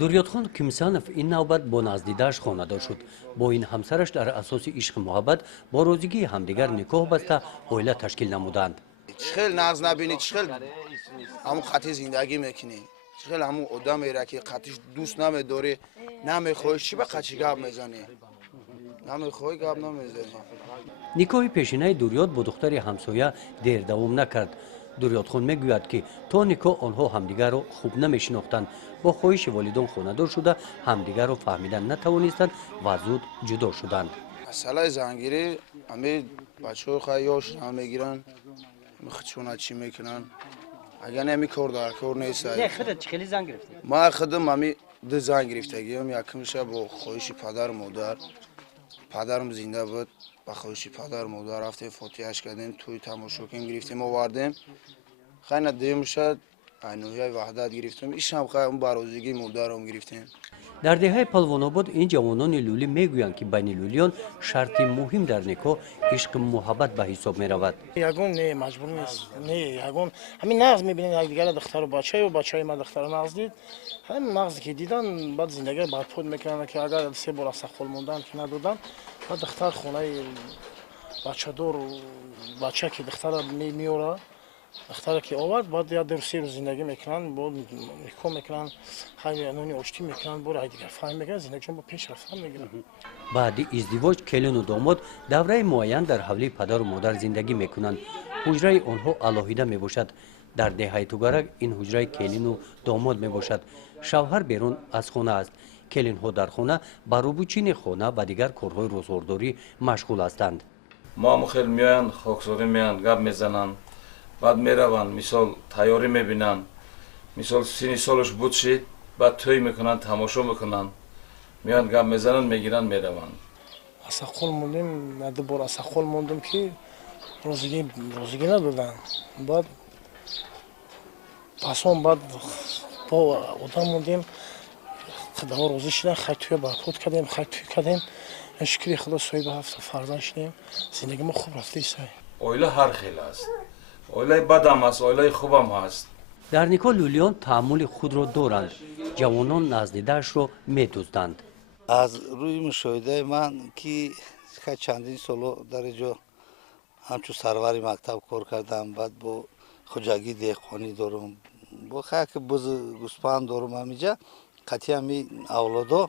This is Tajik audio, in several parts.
дуриёдхон кимсанов ин навбат бо наздидааш хонадор шуд. бо ин ҳамсараш дар асоси ишқи муҳаббат бо розигии ҳамдигар никоҳ баста оила ташкил намуданд. چخیل نغز نبینی چخیل همون خطی زندگی میکنی چخیل همون آدم میره که خطیش دوست نمیداری نمیخوای چی به خطی گپ میزنی نمیخوای گپ نمیزنی никоҳи пешинаи дуриёд бо духтари ҳамсоя дер давом накард. дуриёдхон мегӯяд ки то никоҳ онҳо ҳамдигарро хуб намешинохтанд. бо хоҳиши волидон хонадор шуда ҳамдигарро фаҳмида натавонистанд ва зуд ҷудо шуданд. масъалаи зангирӣ ҳамин бачаҳои хай ёш намегиран чуна чӣ мекунан агар нами кор дар кор нест ман худам ҳами ду занг гирифтагиам якумша бо хоҳиши падару модар падарам зинда буд ба хоҳиши падару модар рафтем фотиҳаш кардем тӯи тамошоким гирифтем овардем хайна дуюмша айноҳияи ваҳдат гирифтем ишам хай ба розигии модарам гирифтем. дар деҳаи палвонобод ин ҷавонони лӯлӣ мегӯянд ки байни лӯлиён шарти муҳим дар никоҳ ишқи муҳаббат ба ҳисоб меравад. ягон не маҷбур нест не ягон ҳамин нағз мебинед якдигара духтару бачаю бачаи ма духтара нағз дид ҳамин нағзе ки дидан баъд зиндагиро барпод мекунанд ки агар се бор асақол мондан ки надодан баъд духтар хонаи бачадор бача ки духтара меора духтара ки овард баъд як ду се рӯз зиндагӣ мекунанд бо никоҳ мекунанд ҳайни нони оштӣ мекунанд бори ҳайдигар фаҳм мекунанд зиндагишон бо пешрафта мегирад. баъди издивоҷ келину домод давраи муайян дар ҳавлии падару модар зиндагӣ мекунанд. ҳуҷраи онҳо алоҳида мебошад. дар деҳаи тугарак ин ҳуҷраи келину домод мебошад. шавҳар берун аз хона аст. келинҳо дар хона ба рӯбучини хона ва дигар корҳои рӯзгордорӣ машғул ҳастанд. маъмухел меоянд хоксорӣ меоянд гап мезананд баъд мераванд мисол тайёрӣ мебинанд мисол сини солаш буд шид баъд тӯй мекунанд тамошо мекунанд меоянд гап мезананд мегиранд мераванд. асақол мондем ду бор асақол мондем ки розигӣ надоданд баъд пасон баъд бо одам мондем қадаҳо розӣ шуданд хайтӯя барпод кардем хайтӯй кардем шукри худо соҳиби 7 фарзанд шудем зиндаги мо хуб рафтаисай. оила ҳар хел аст оилаи бадам аст оилаи хубам ҳаст. дар никоҳ лӯлиён таъаммули худро доранд. ҷавонон наздидаашро медузданд. аз рӯи мушоҳидаи ман ки чандин соло дар инҷо ҳамчун сарвари мактаб кор кардам баъд бо хуҷагӣ деҳқонӣ дорум бо хаяки бӯзи гӯспанд дорум ҳамиҷа қатъи ҳами авлодо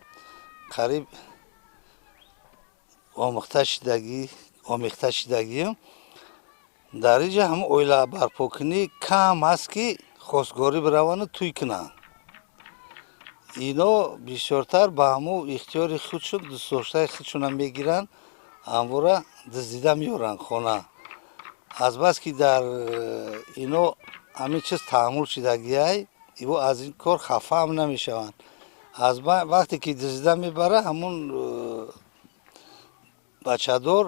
қариб омехта шидагием дар инҷа ҳама оила барпокунӣ кам аст ки хостгорӣ биравану тӯй кунанд. ино бисёртар ба ҳамо ихтиёри худшон дӯстдоштаи худшонам мегиранд ҳамвора дуздида меёранд хона азбас ки дар ино ҳамин чиз таҳаммул шидагиай иво аз ин кор хафа ҳам намешаванд. аз вақте ки дуздида мебара ҳамун бачадор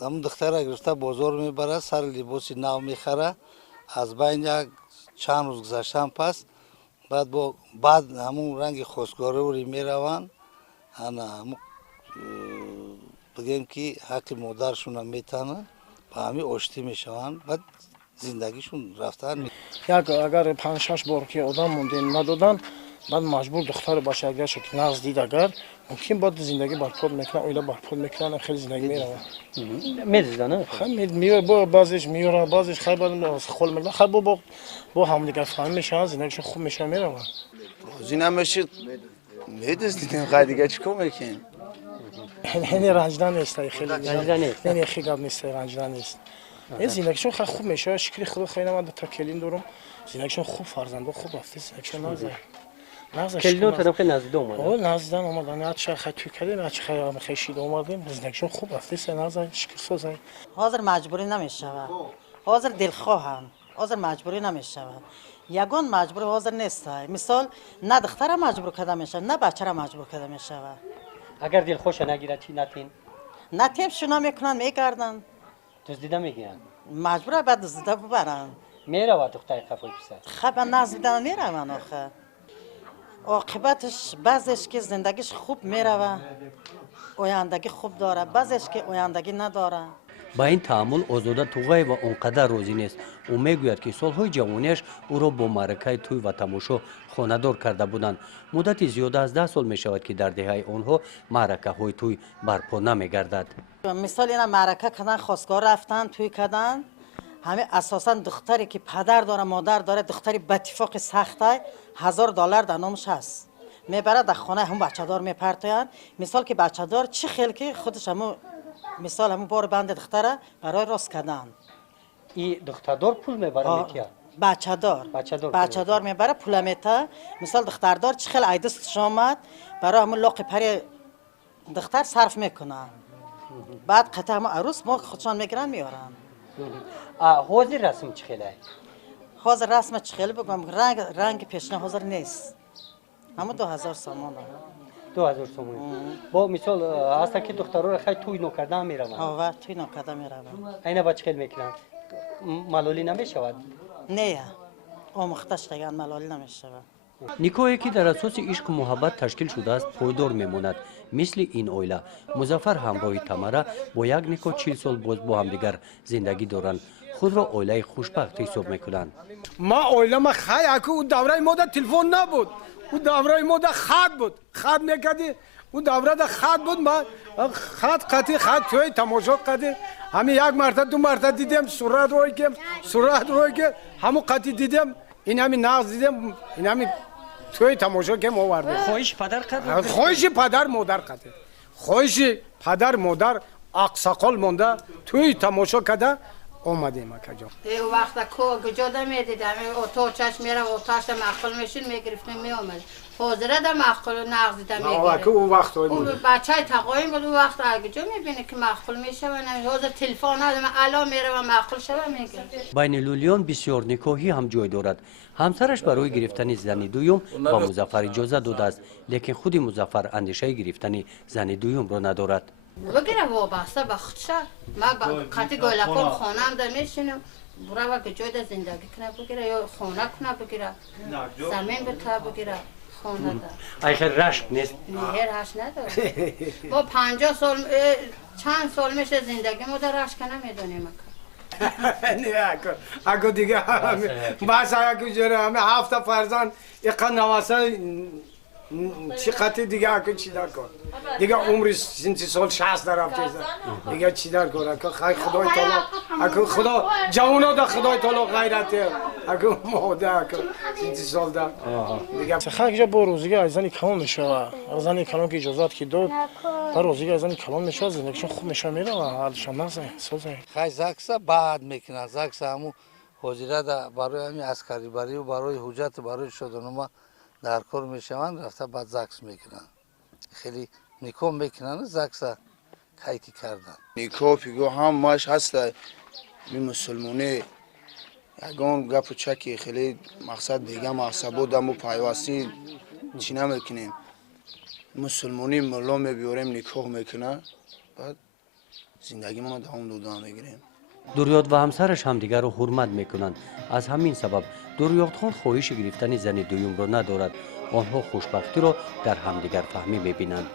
ҳамун духтара гирифта бозор мебара сари либоси нав мехара аз байн як чанд рӯз гузаштан пас баъд ҳамун ранги хостгорӣ мераванд бигем ки ҳаққи модаршонам метананд ба ҳамин оштӣ мешаванд баъд зиндагишон рафтан як агар 5-6 бор ки одам мондем надоданд баъд маҷбур духтару бача агаршо ки нағз дид агар мумкин баъд зиндагӣ барпод мекунанд оила барпод мекунанд хеле зиндагӣ меравад медизанд баъзеш меёрад баъзеш хай хол мекунанд хай бо ҳамдигар фаҳм мешаванд зиндагишон хуб мешавад меравад. розӣ намешид медиздидем хай дигар чӣ кор мекунем ҳене ранҷида нест хеле не хи гап нест ранҷида нест зиндагишон хай хуб мешавад шукри худо хайна ман дута келин дорум зиндагишон хуб фарзандо хуб рафта зиндагишон назидан омадан ача хай тӯй кардем ача хай шида омадем зиндагишон хуб рафтаисай назай шукрсозай. ҳозир маҷбурӣ намешавад ҳозир дилхоҳам ҳозир маҷбурӣ намешавад ягон маҷбурӣ ҳозир нестай мисол на духтара маҷбур карда мешавад на бачара маҷбур карда мешавад. агар дилхоша нагирад чӣ натин натем шуна мекунанд мегарданд дуздида мегиранд маҷбура ба дуздида бубаранд меравад духтари қафои писар хаба назидан мераванд оха оқибатш баъзеш ки зиндагиш хуб мерава ояндагӣ хуб дора баъзеш ки ояндагӣ надора. با این تحمل آزاده توغیوا اونقدر راضی نیست. او میگوید که سالهای جوانیش او را با معرکه توی و تماشا خانه‌دار کرده بودند. مدت زیاد از 10 سال می شود که در دهه آنها معرکه های توی برپا نمیگردد. مثال اینا معرکه کردن، خواستگار رفتن، توی کردن. همه اساسا دختری که پدر داره مادر داره، دختری به اتفاق سخته $1000 در نامش هست، میبره در خانه هم بچه دار میپرتاین. مثال که بچه دار چه خیلی که خودش همون مثال همون بار بند دختره برای راست کردن. این دختردار پول میبره میتیا؟ بچه دار میبره پول میته. مثال دختردار چه خیلی ایدستش آمد برای همون لاق پری دختر صرف میکنه. بعد قطعه همون عروس ما خودشان میگیرن میارن. حاضر رسم چه خیلی؟ حاضر رسم چه خیلی بگم رنگ پیشنه حاضر نیست. همون 2000 سامان داره. 2000 سومون. با مثال هست که دخترها خیلی توی نکردن میروند. آره توی نکردن میروند. اینا با چه خیلی میکنن؟ ملالی نمیشود؟ نه. آموختش دیگه ملالی نمیشود. نیکاحی که در اساس عشق و محبت تشکیل شده است پایدار میماند. مثل این اویلا مظفر همراه تمره با یک نیکا 40 سال باز با همدیگر زندگی دارند. خود را اویلای خوشبخت حساب میکنند. ما اویلا ما خیلی اکو اون دوره ما تلفن نبود. اون دوره ما خط بود. خط میکردی. اون دوره خط بود. ما خط توی تماشا کردیم. همین یک مرتبه دو مرتبه دیدیم صورت روی که همون خطی دیدیم. این همین نقض دیدیم. این همین توی تماشا که ما وردیم. خواهش پدر کرد؟ خواهش پدر مادر کرد. خواهش پدر مادر اقساقال مونده توی تماشا کرده اومدیم کجا. اون وقت کو کجا میدیدم اتاق چش میره اتاقش مخل میشین میگرفتیم میومد. حاضره در مخل نقض دیدم میگیره. اون وقت اون بچهای تقایم بود. اون وقت کجا میبینه که مخل میشه و حاضر تلفن نداره الا میره و مخل شوه میگیره. بین لولیان بسیار نیکاحی هم جای دارد. همسرش برای گرفتن زن دوم با مظفر اجازه داده است، لیکن خود مظفر اندیشه گرفتن زن دوم را ندارد. بگیره وابسته به خودشه. من قطعی گلکان خانه هم در میشینم برای وقت جای در زندگی کنه بگیره یا خانه کنه بگیره زمین به تا بگیره خانه در. ای خیلی رشک نیست؟ نه رشک نداره. ما 50 سال چند سال میشه زندگی ما در رشک نمیدونیم. نه اگه دیگه بس اگه جوره همه 7 فرزند اقا نواسه چی قطعی دیگه اگه چی در کن دیگه عمری 30 سال 60 در رفته دیگه چی در کن اگه خدای تعالی اگه خدا جوانا دا خدای تعالی غیرته اگه موده اگه 30 سال در دیگه خیلی جا با روزیگه از زنی کلان میشه. زنی کلان که اجازات که داد با روزیگه از زنی کلان میشه زندگیشون خوب میشه میره و حالشون نزه سازه. خیلی زکسا بعد میکنن. زکسا همون حجره دا برای همین عسکری بری و برای حجت برای شدنما در کار میشوند رفته بعد زکس میکنن. خیلی نیکو میکنن زکسا کیکی کردن. نیکو پیگو هم ماش هست این مسلمونه یگان گپ و چکی خیلی مقصد دیگه مقصد بودم و پایواستی چی نمیکنیم. مسلمونی ملا میبیاریم نیکو میکنن بعد زندگی ما دوام دادن میگیریم. دوریاد و همسرش همدیگر را حرمت میکنند. از همین سبب دوریاد خان خواهش گرفتن زن دوم را ندارد. آنها خوشبختی را در همدیگر فهمی میبینند.